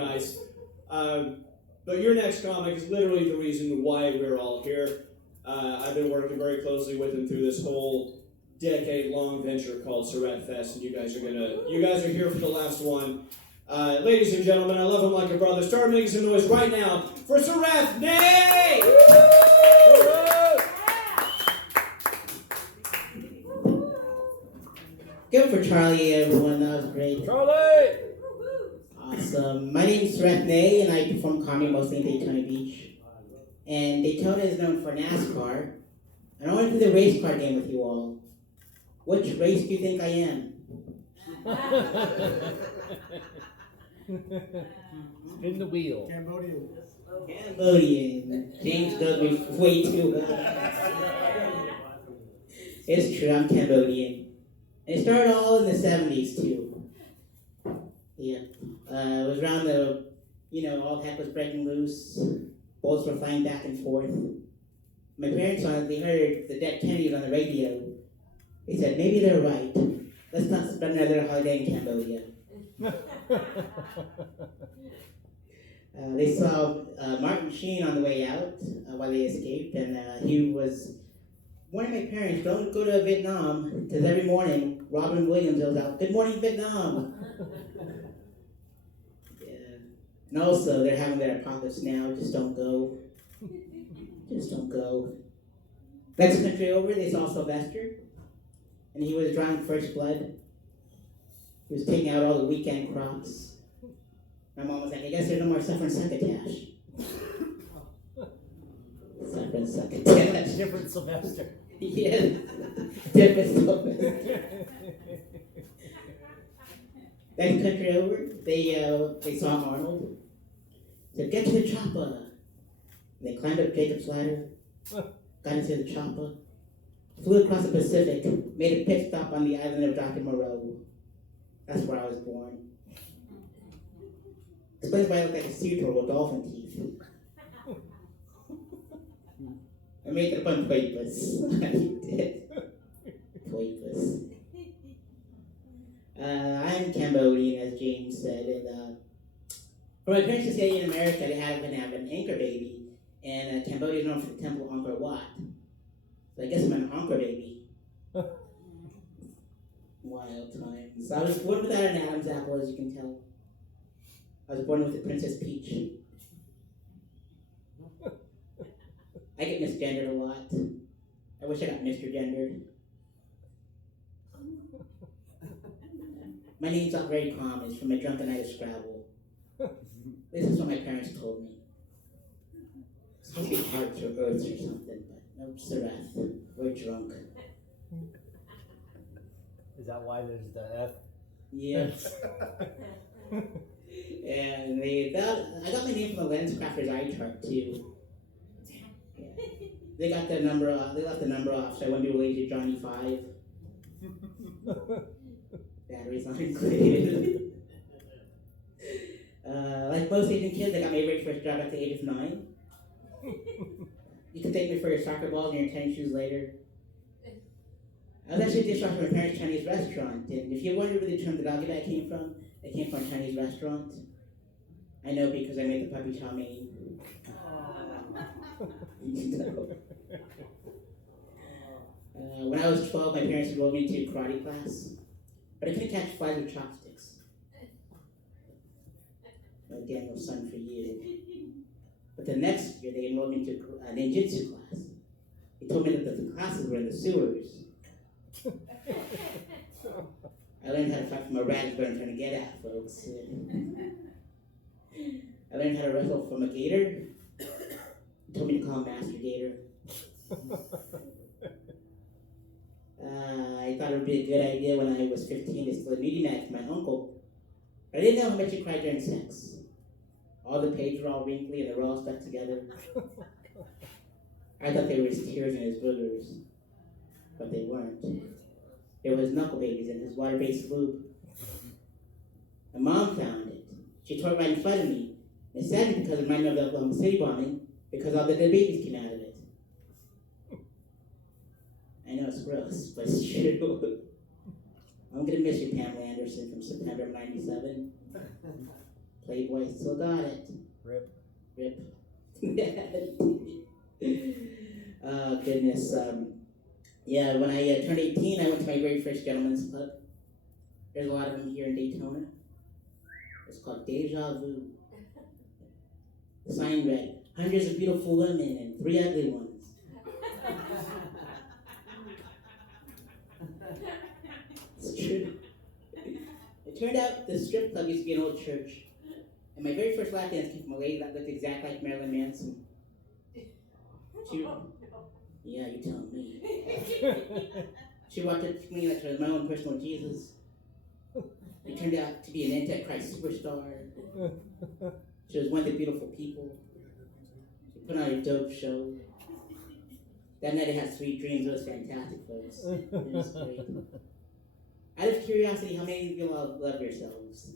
guys. But your next comic is literally the reason why we're all here. I've been working very closely with him through this whole decade-long venture called Sareth-Fest, and you guys are here for the last one. Ladies and gentlemen, I love him like a brother. Start making some noise right now for Sareth Ney! Good for Charlie, everyone. That was great. Charlie! Awesome. My name is Sareth Ney, and I perform comedy mostly in Daytona Beach. And Daytona is known for NASCAR. And I want to play the race car game with you all. Which race do you think I am? Spin the wheel. Cambodian. James does me way too well. It's true, I'm Cambodian. And it started all in the 70s too. Yeah. It was around all heck was breaking loose. Bullets were flying back and forth. My parents they heard the dead Kennedys on the radio. They said, maybe they're right. Let's not spend another holiday in Cambodia. They saw Martin Sheen on the way out while they escaped, and he was warning my parents, don't go to Vietnam, because every morning Robin Williams yells out, "Good morning, Vietnam!" Yeah. And also, they're having their apocalypse now, just don't go. Just don't go. Next country over, they saw Sylvester, and he was drawing first blood. He was taking out all the weekend crops. My mom was like, I guess there's no more suffering succotash. Suffering succotash. Different Sylvester. Yeah, different Sylvester. Next country over, they saw Arnold. Said, get to the chopper. And they climbed up Jacob's ladder, got into the chopper, flew across the Pacific, made a pit stop on the island of Dr. Moreau. That's where I was born. Explains why I look like a sea turtle with dolphin teeth. I made that one pointless. I did. Pointless. I'm Cambodian, as James said, and for my parents to stay in America, they had to have an anchor baby, and Cambodia is known for the temple of Angkor Wat. So I guess I'm an Angkor baby. Wild times. I was born without an Adam's apple, as you can tell. I was born with the Princess Peach. I get misgendered a lot. I wish I got Mr. Gendered. My name's not very common. It's from a drunken night of Scrabble. This is what my parents told me. It's supposed to be hearts or earths or something, but no, Sareth. We're drunk. Is that why there's the F? Yes. And I got my name from the LensCrafters eye chart too. Yeah. They got the number off. They left the number off, so I wouldn't be related to Johnny 5. Batteries not included. Like most Asian kids, I got my very first job at the age of 9. You can thank me for your soccer balls and your tennis shoes later. I was actually a dishwasher for my parents' Chinese restaurant, and if you wonder where the term the doggy bag came from, it came from a Chinese restaurant. I know because I made the puppy chow mein. When I was 12, my parents enrolled me into karate class, but I couldn't catch flies with chopsticks. Again, no son for you. But the next year, they enrolled me into a ninjutsu class. They told me that the classes were in the sewers. I learned how to fight from a rat is what I'm trying to get at, folks. I learned how to wrestle from a gator. He told me to call him Master Gator. I thought it would be a good idea when I was 15 to steal a nudie mag from my uncle. But I didn't know how much he cried during sex. All the pages were all wrinkly and they were all stuck together. I thought they were his tears and his boogers. But they weren't. There was knuckle babies in his water-based lube. My mom found it. She tore it right in front of me. It saddened because it reminded me of the Oklahoma City bombing because all the dead babies came out of it. I know it's gross, but it's true. I'm gonna miss you, Pamela Anderson from September of '97. Playboy still got it. Rip. Rip. Oh, goodness. Yeah, when I turned 18, I went to my very first gentleman's club. There's a lot of them here in Daytona. It's called Deja Vu. The sign read, hundreds of beautiful women and 3 ugly ones. It's true. It turned out the strip club used to be an old church. And my very first lap dance came from a lady that looked exactly like Marilyn Manson. Yeah, you tell me. She walked up to me like she was my own personal Jesus. She turned out to be an Antichrist superstar. She was one of the beautiful people. She put on a dope show. That night I had sweet dreams. It was fantastic, folks. It was great. Out of curiosity, how many of you all love yourselves?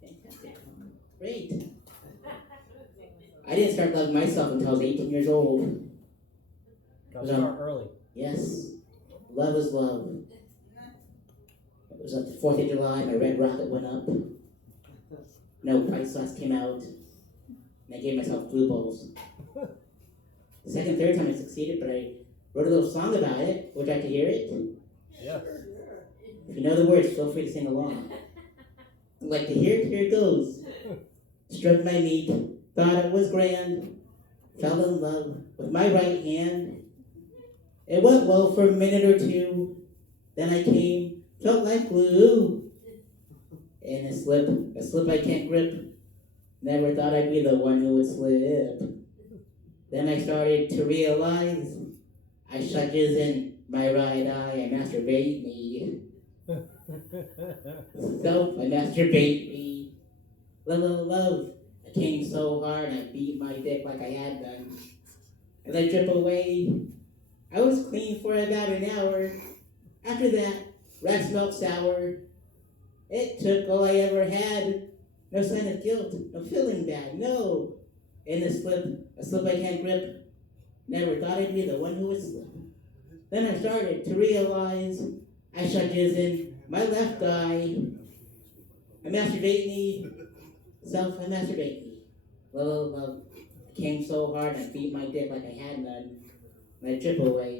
Fantastic. Great. I didn't start loving myself until I was 18 years old. Got to start early. Yes. Love is love. It was on the 4th of July, my red rocket went up. No white sauce came out. And I gave myself blue balls. The second, third time I succeeded, but I wrote a little song about it. Would you like to hear it? Yeah. If you know the words, feel free to sing along. I'd like to hear it? Here it goes. Struck my meat, thought it was grand. Fell in love with my right hand. It went well for a minute or two. Then I came, felt like glue. And a slip I can't grip. Never thought I'd be the one who would slip. Then I started to realize I shot jizz in my right eye and masturbate me. So I masturbate me. Love. I came so hard I beat my dick like I had done. As I drip away, I was clean for about an hour. After that, rat smelled sour. It took all I ever had. No sign of guilt, no feeling bad, no. In a slip I can't grip. Never thought I'd be the one who would slip. Then I started to realize I shot jizz in my left eye. I masturbate me. I masturbate me. Love. I came so hard I beat my dick like I had none. And I trip away.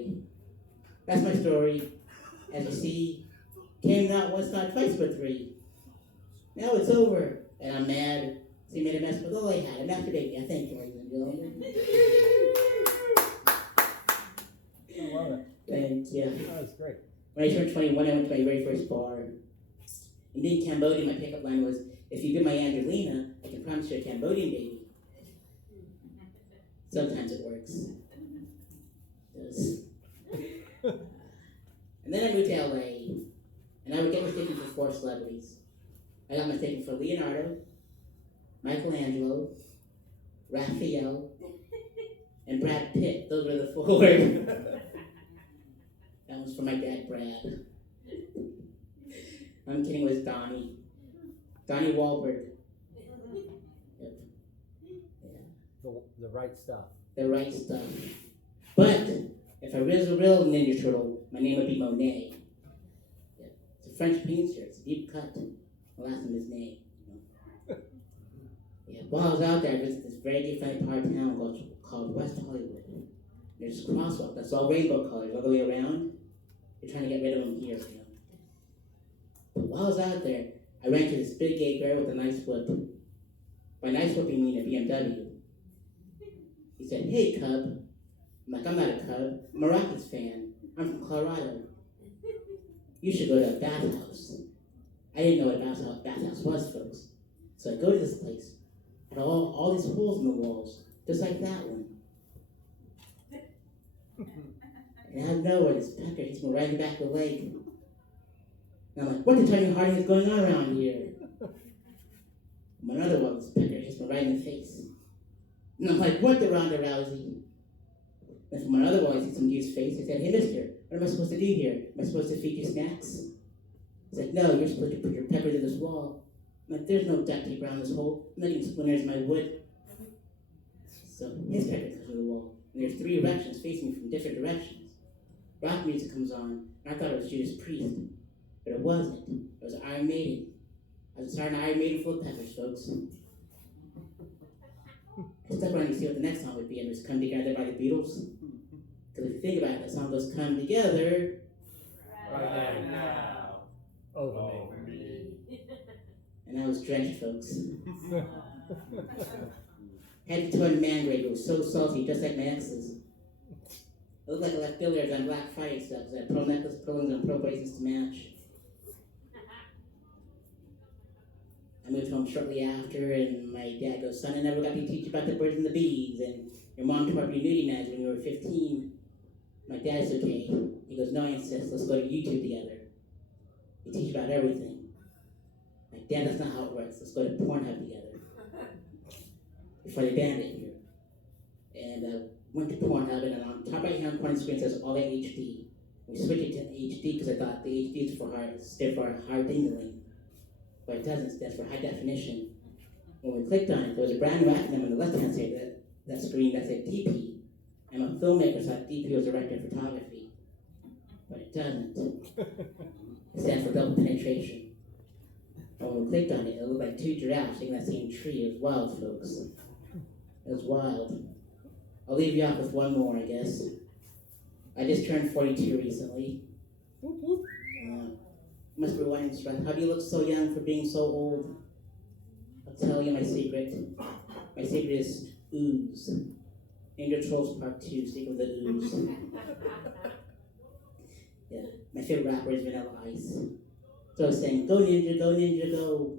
That's my story. As you see, came not once, not twice, but 3. Now it's over, and I'm mad. So you made a mess with all I had. I masturbate me. I thank you, ladies and gentlemen. I love it. Thanks, yeah. That was great. When I turned 21, I went to my very first bar. And in Cambodia, my pickup line was, if you be my Angelina, I can promise you a Cambodian baby. Sometimes it works. It does. And then I moved to LA, and I would get mistaken for 4 celebrities. I got mistaken for Leonardo, Michelangelo, Raphael, and Brad Pitt. Those were the 4. That was for my dad, Brad. I'm kidding, it was Donnie Wahlberg. Yep. Yeah. The right stuff. The right stuff. But if I was a real Ninja Turtle, my name would be Monet. Yeah. It's a French painter. It's a deep cut. My last name is Ney. Yeah. While I was out there, I visited this very different part of town called West Hollywood. There's this crosswalk that's all rainbow colors all the way around. They're trying to get rid of them here, But while I was out there, I ran into this big gay bear with a nice whip. By nice whip, you mean a BMW. He said, "Hey, cub." I'm like, "I'm not a cub. I'm a Rockies fan. I'm from Colorado. You should go to a bathhouse." I didn't know what a bathhouse was, folks. So I go to this place. And all these holes in the walls, just like that one. And out of nowhere, this pecker hits me right in the back of the leg. And I'm like, what the Tony Harding is going on around here? And another one, this pecker hits me right in the face. And I'm like, what the Ronda Rousey? And from another one, I see some dude's face. I said, "Hey, mister, what am I supposed to do here? Am I supposed to feed you snacks?" He's like, "No, you're supposed to put your peppers in this wall." I'm like, "There's no duct tape around this hole. I'm not even splinters in my wood." So his pecker comes to the wall. And there's 3 erections facing me from different directions. Rock music comes on, and I thought it was Judas Priest. But it wasn't. It was Iron Maiden. I was starting an Iron Maiden full of peppers, folks. I stuck around to see what the next song would be, and it was Come Together by the Beatles. Because if you think about it, the song goes, come together. Right now. Over me. And I was drenched, folks. Had to turn man grade. It was so salty, just like my exes. It looked like I left billiards on Black Friday stuff, because I had pearl necklace, pearl rings, and pearl bracelets to match. I moved home shortly after, and my dad goes, son, I never got to teach you about the birds and the bees, and your mom taught you nudie mags when you were 15. My dad's okay. He goes, no, I insist, let's go to YouTube together. We teach about everything. My dad, that's not how it works, let's go to Pornhub together. Before they banned it here. And went to Pornhub, and on top right hand corner screen says all HD. We switched it to HD because I thought the HD stood for hard dingling. But it doesn't, that's for high definition. When we clicked on it, there was a brand new acronym on the left hand side of that screen that said DP. I'm a filmmaker, so DP was director of photography. But it doesn't. It stands for double penetration. And when we clicked on it, it looked like two giraffes in that same tree. It was wild, folks. It was wild. I'll leave you off with one more, I guess. I just turned 42 recently. Must be wondering, how do you look so young for being so old? I'll tell you my secret. My secret is ooze. Ninja Trolls Part 2, Stick with the Ooze. Yeah, my favorite rapper is Vanilla Ice. So I was saying, go ninja, go.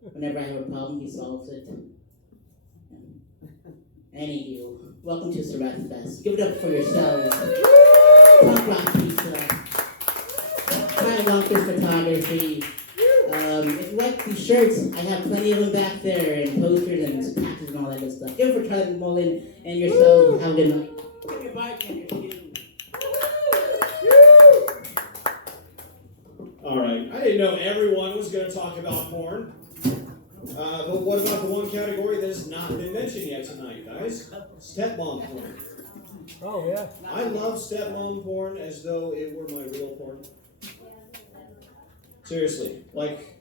Whenever I have a problem, he solves it. Anywho, welcome to Sareth-Fest. Give it up for yourselves. Punk rock pizza. Time Lonkers photography. If you like these shirts, I have plenty of them back there, and posters and patches and all that good stuff. Give it for Charlie Mullen and yourselves. Have a good night. Give your bartender too. All right. I didn't know everyone was going to talk about porn. But what about the one category that has not been mentioned yet tonight, guys? Stepmom porn. Oh, yeah. I love stepmom porn as though it were my real porn. Seriously. Like,